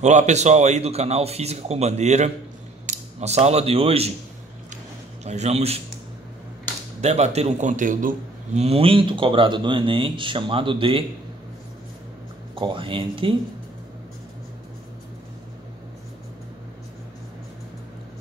Olá pessoal aí do canal Física com Bandeira. Nossa aula de hoje nós vamos debater um conteúdo muito cobrado do Enem, chamado de corrente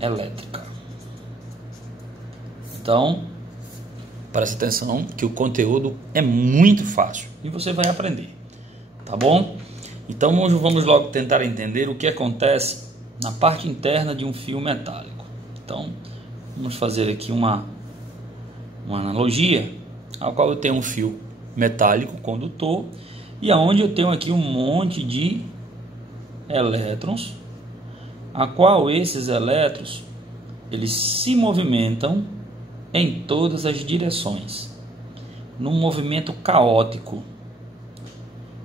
elétrica. Então, preste atenção que o conteúdo é muito fácil e você vai aprender, tá bom? Então hoje vamos logo tentar entender o que acontece na parte interna de um fio metálico. Então vamos fazer aqui uma analogia, ao qual eu tenho um fio metálico condutor e aonde eu tenho aqui um monte de elétrons, a qual esses elétrons eles se movimentam em todas as direções, num movimento caótico.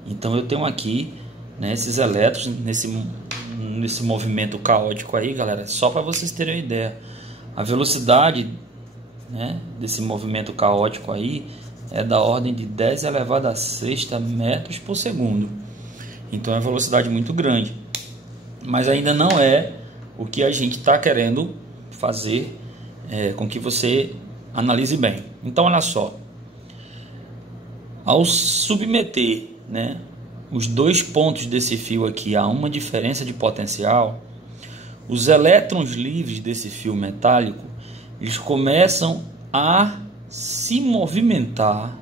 Então eu tenho aqui, né, esses elétrons nesse movimento caótico aí, galera, só para vocês terem uma ideia. A velocidade, né, desse movimento caótico aí é da ordem de 10 elevado a 6 metros por segundo. Então é uma velocidade muito grande. Mas ainda não é o que a gente está querendo fazer com que você analise bem. Então olha só. Ao submeter, né, os dois pontos desse fio aqui a uma diferença de potencial, os elétrons livres desse fio metálico eles começam a se movimentar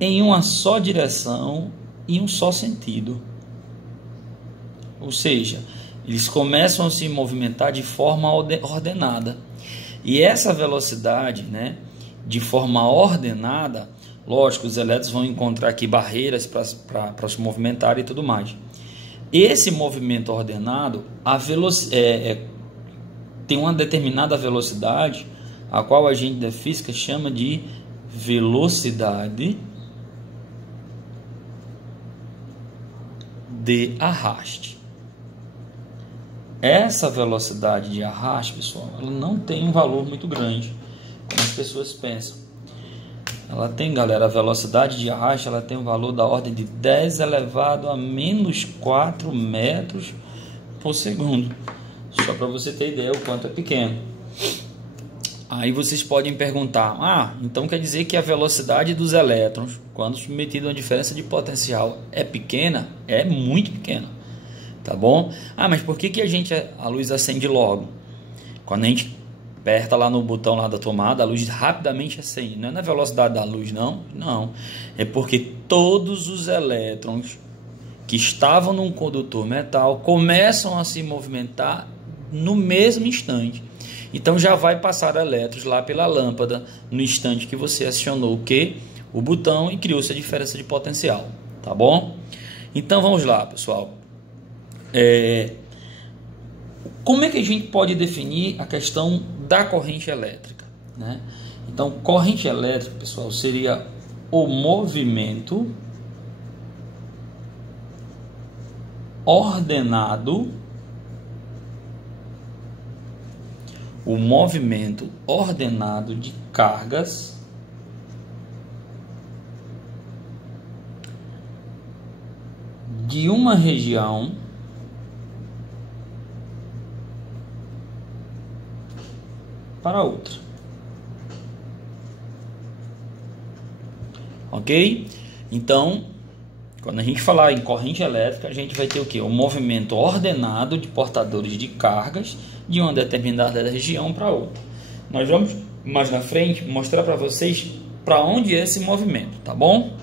em uma só direção e um só sentido. Ou seja, eles começam a se movimentar de forma ordenada. E essa velocidade, né, de forma ordenada, lógico, os elétrons vão encontrar aqui barreiras para se movimentar e tudo mais. Esse movimento ordenado tem uma determinada velocidade, a qual a gente da física chama de velocidade de arraste. Essa velocidade de arraste, pessoal, ela não tem um valor muito grande, como as pessoas pensam. Ela tem, galera, a velocidade de arraste, ela tem um valor da ordem de 10 elevado a menos 4 metros por segundo. Só para você ter ideia o quanto é pequeno. Aí vocês podem perguntar, então quer dizer que a velocidade dos elétrons, quando submetido a uma diferença de potencial, é pequena? É muito pequena, tá bom? Mas por que a luz acende logo? Quando a gente aperta lá no botão lá da tomada, a luz rapidamente acende. Não é na velocidade da luz, não. É porque todos os elétrons que estavam num condutor metal começam a se movimentar no mesmo instante. Então já vai passar elétrons lá pela lâmpada no instante que você acionou o botão e criou-se a diferença de potencial, tá bom? Então vamos lá, pessoal. Como é que a gente pode definir a questão da corrente elétrica, né? Então, corrente elétrica, pessoal, seria o movimento ordenado, de cargas de uma região para outra. Ok? Então, quando a gente falar em corrente elétrica, a gente vai ter o quê? Um movimento ordenado de portadores de cargas de uma determinada região para outra. Nós vamos mais na frente mostrar para vocês para onde é esse movimento, tá bom?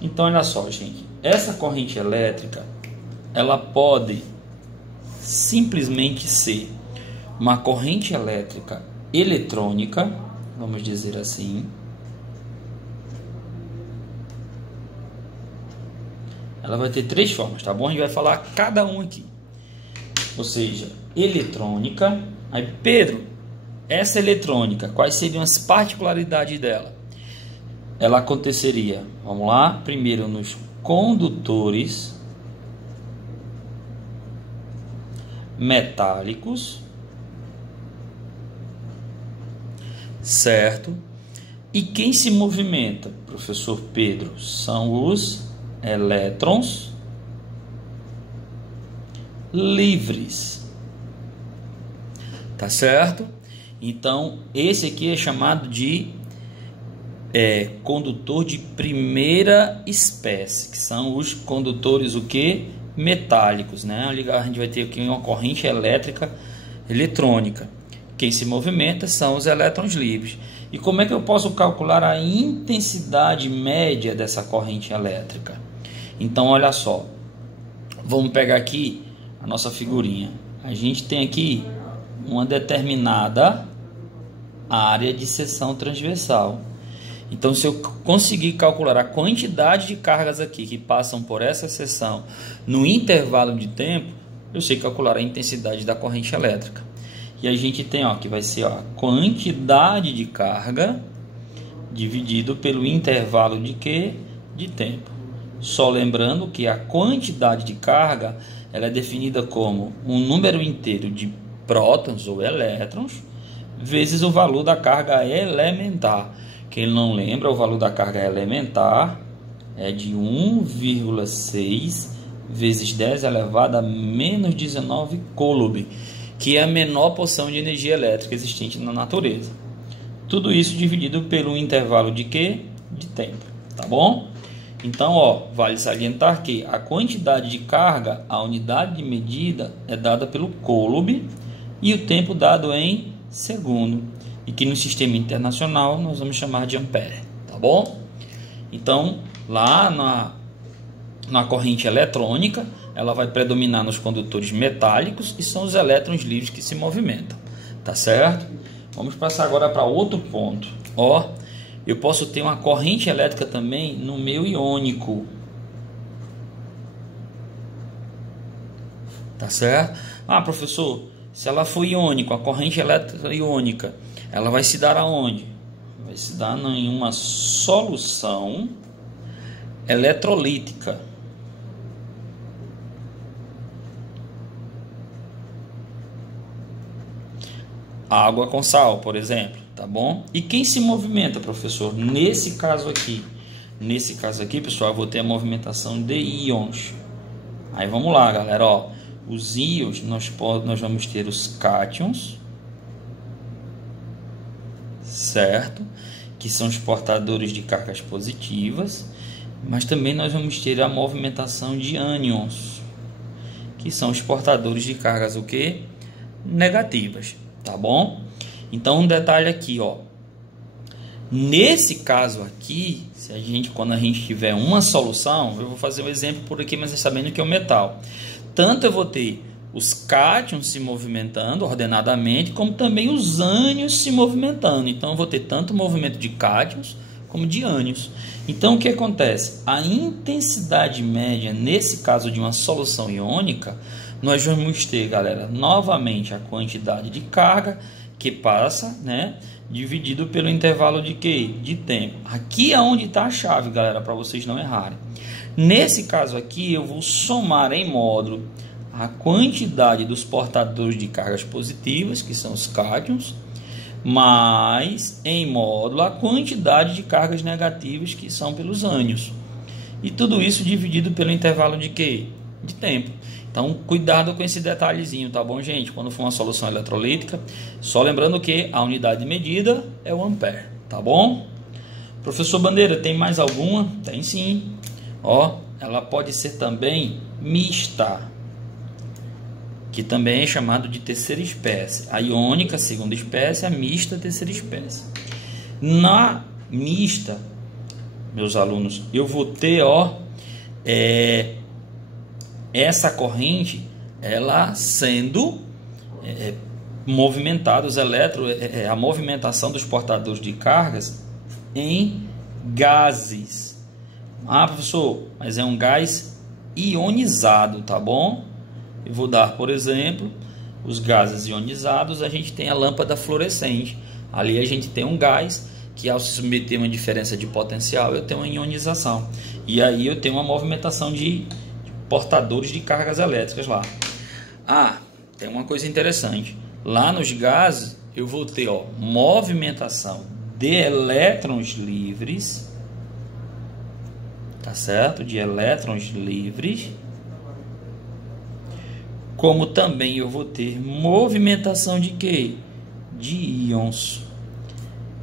Então, olha só, gente. Essa corrente elétrica, ela pode simplesmente ser uma corrente elétrica eletrônica, vamos dizer assim. Ela vai ter três formas, tá bom? A gente vai falar cada um aqui. Ou seja, eletrônica. Aí, Pedro, essa eletrônica, quais seriam as particularidades dela? Ela aconteceria, vamos lá, primeiro nos condutores metálicos, certo? E quem se movimenta, professor Pedro, são os elétrons livres. Tá certo? Então, esse aqui é chamado de condutor de primeira espécie, que são os condutores o que? Metálicos, né? A gente vai ter aqui uma corrente elétrica eletrônica. Quem se movimenta são os elétrons livres. E como é que eu posso calcular a intensidade média dessa corrente elétrica? Então, olha só. Vamos pegar aqui a nossa figurinha. A gente tem aqui uma determinada área de seção transversal. Então, se eu conseguir calcular a quantidade de cargas aqui que passam por essa seção no intervalo de tempo, eu sei calcular a intensidade da corrente elétrica. E a gente tem, ó, que vai ser, ó, a quantidade de carga dividido pelo intervalo de quê? De tempo. Só lembrando que a quantidade de carga ela é definida como um número inteiro de prótons ou elétrons vezes o valor da carga elementar. Quem não lembra, o valor da carga elementar é de 1,6 vezes 10 elevado a menos 19 coulomb, que é a menor porção de energia elétrica existente na natureza. Tudo isso dividido pelo intervalo de quê? De tempo, tá bom? Então, ó, vale salientar que a quantidade de carga, a unidade de medida é dada pelo coulomb e o tempo dado em segundo, e que no sistema internacional nós vamos chamar de ampere, tá bom? Então, lá na corrente eletrônica, ela vai predominar nos condutores metálicos e são os elétrons livres que se movimentam, tá certo? Vamos passar agora para outro ponto. Ó, eu posso ter uma corrente elétrica também no meio iônico, tá certo? Ah, professor, se ela for iônica, a corrente elétrica iônica, ela vai se dar aonde? Vai se dar em uma solução eletrolítica. Água com sal, por exemplo, tá bom? E quem se movimenta, professor? Nesse caso aqui, pessoal, eu vou ter a movimentação de íons. Aí vamos lá, galera, ó. Os íons, nós vamos ter os cátions, certo? Que são os portadores de cargas positivas, mas também nós vamos ter a movimentação de ânions, que são os portadores de cargas o quê? Negativas, tá bom? Então um detalhe aqui, ó. Nesse caso aqui, quando a gente tiver uma solução, eu vou fazer um exemplo por aqui, mas sabendo que é o metal. Tanto eu vou ter os cátions se movimentando ordenadamente, como também os ânions se movimentando. Então, eu vou ter tanto movimento de cátions como de ânions. Então, o que acontece? A intensidade média, nesse caso de uma solução iônica, nós vamos ter, galera, novamente a quantidade de carga que passa, né, dividido pelo intervalo de quê? De tempo. Aqui é onde está a chave, galera, para vocês não errarem. Nesse caso aqui, eu vou somar em módulo a quantidade dos portadores de cargas positivas, que são os cátions, mais em módulo a quantidade de cargas negativas, que são pelos ânions. E tudo isso dividido pelo intervalo de quê? De tempo. Então, cuidado com esse detalhezinho, tá bom, gente? Quando for uma solução eletrolítica, só lembrando que a unidade de medida é o ampere, tá bom? Professor Bandeira, tem mais alguma? Tem sim. Ó, ela pode ser também mista, que também é chamado de terceira espécie. A iônica, segunda espécie, a mista, terceira espécie. Na mista, meus alunos, eu vou ter, ó, essa corrente, ela sendo movimentada, os a movimentação dos portadores de cargas em gases. Ah, professor, mas é um gás ionizado, tá bom? Eu vou dar, por exemplo, os gases ionizados. A gente tem a lâmpada fluorescente. Ali a gente tem um gás que, ao se submeter a uma diferença de potencial, eu tenho uma ionização. E aí eu tenho uma movimentação de portadores de cargas elétricas lá. Ah, tem uma coisa interessante. Lá nos gases eu vou ter, ó, movimentação de elétrons livres, tá certo? De elétrons livres como também eu vou ter movimentação de quê? De íons,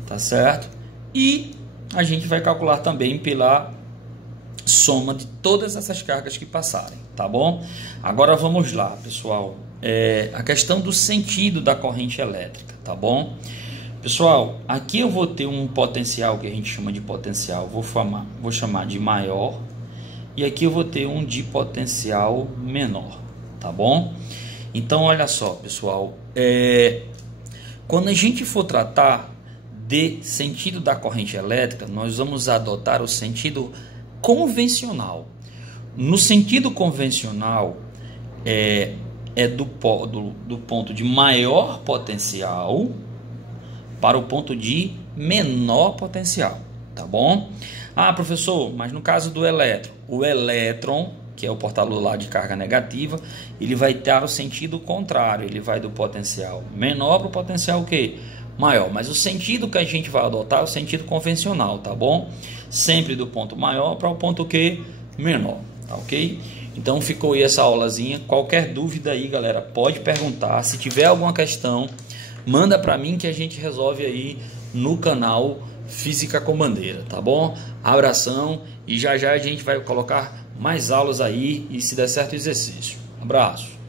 tá certo? E a gente vai calcular também pela soma de todas essas cargas que passarem, tá bom? Agora vamos lá, pessoal, a questão do sentido da corrente elétrica, tá bom? Pessoal, aqui eu vou ter um potencial que a gente chama de potencial, vou chamar de maior, e aqui eu vou ter um de potencial menor, tá bom? Então, olha só, pessoal, quando a gente for tratar de sentido da corrente elétrica, nós vamos adotar o sentido convencional. No sentido convencional, do ponto de maior potencial para o ponto de menor potencial, tá bom? Ah, professor, mas no caso do elétron, o elétron, que é o portador lá de carga negativa, ele vai ter o sentido contrário, ele vai do potencial menor para o potencial o quê? Maior, mas o sentido que a gente vai adotar é o sentido convencional, tá bom? Sempre do ponto maior para o ponto que menor, tá ok? Então ficou aí essa aulazinha. Qualquer dúvida aí, galera, pode perguntar. Se tiver alguma questão, manda para mim que a gente resolve aí no canal Física com Bandeira, tá bom? Abração e já já a gente vai colocar mais aulas aí e se der certo o exercício. Abraço.